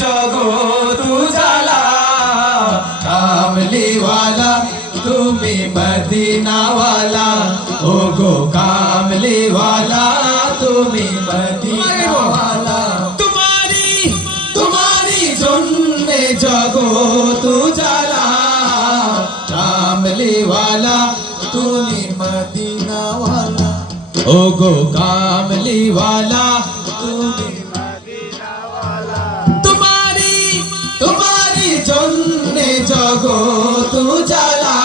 জগৎ উজালা কামলিওয়ালা তুমি মদিনাওয়ালা ও গো কামলিওয়ালা তুমি মদিনাওয়ালা তোমারি জন্যে জগৎ উজালা কামলিওয়ালা তুমি মদিনাওয়ালা ও গো কামলিওয়ালা তুমি মদিনাওয়ালা তোমারি জন্যে জগৎ উজালা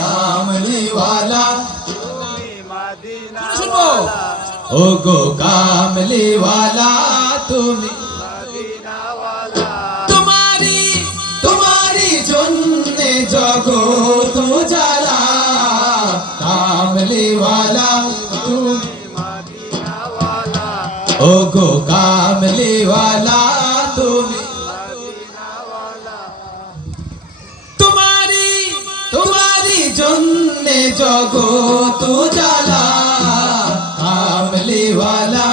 কামলিওয়ালা তুমি মদিনাওয়ালা ও গো কামলিওয়ালা তুমি মদিনাওয়ালা তোমারি জন্যে জগৎ উজালা কামলিওয়ালা তুমি মদিনাওয়ালা ও গো কামলিওয়ালা তুমি মদিনাওয়ালা তোমারি জন্যে জগৎ উজালা কামলিওয়ালা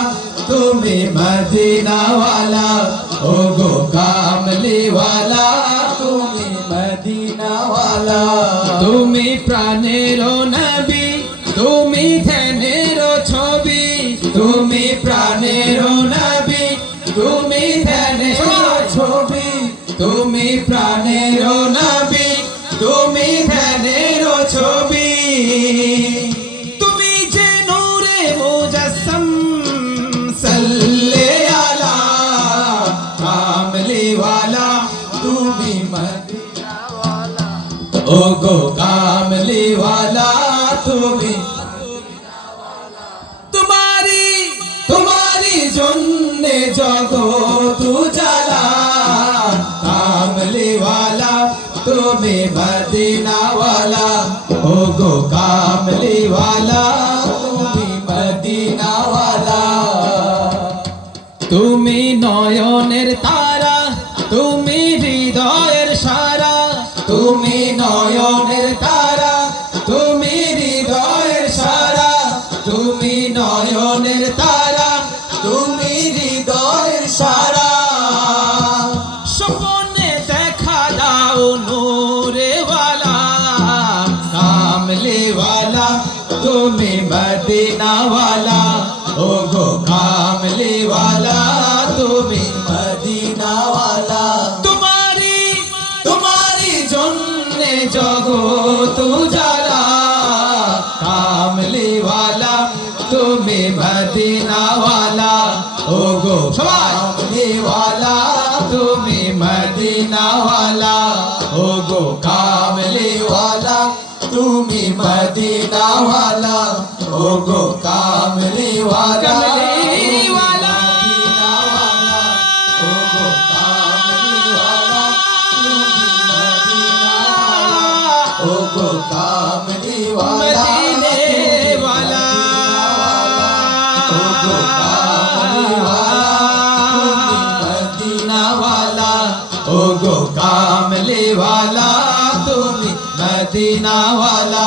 তুমি মদিনাওয়ালা ও গো কামলিওয়ালা তুমি মদিনাওয়ালা তুমি প্রাণের নবী তুমি ধ্যানের ছবি তুমি প্রাণের নবী তুমি ধ্যানের ছবি তুমি প্রাণের নবী তুমি ধ্যানের ছবি তুমি যে নূরে মুজাসসাম সাল্লে আলা কামলিওয়ালা তুমি মদিনাওয়ালা ও গো কামলিওয়ালা তুমি তোমারি জন্যে জগৎ উজালা কামলিওয়ালা তুমি মদিনাওয়ালা ও গো কামলিওয়ালা তুমি মদিনাওয়ালা তুমি নয়নের তারা তুমি হৃদয়ের সারা তুমি নয়নের তারা তুমি হৃদয়ের সারা তুমি নয়নের তারা তুমি হৃদয়ের সারা স্বপ্নে দেখা দাও নূরেওয়ালা কামলিওয়ালা তুমি মদিনাওয়ালা ও গো কামলিওয়ালা তুমি মদিনাওয়ালা তোমারি জন্যে জগৎ উজালা কামলিওয়ালা তুমি মদিনাওয়ালা ও গো কামলিওয়ালা তুমি মদিনাওয়ালা ও গো কামলিওয়ালা তুমি মদিনাওয়ালা ও গো কামলিওয়ালা ओ गो कामली वाला मदीने वाला ओ गो कामली वाला मदीना वाला ओ गो कामली वाला तुम मदीना वाला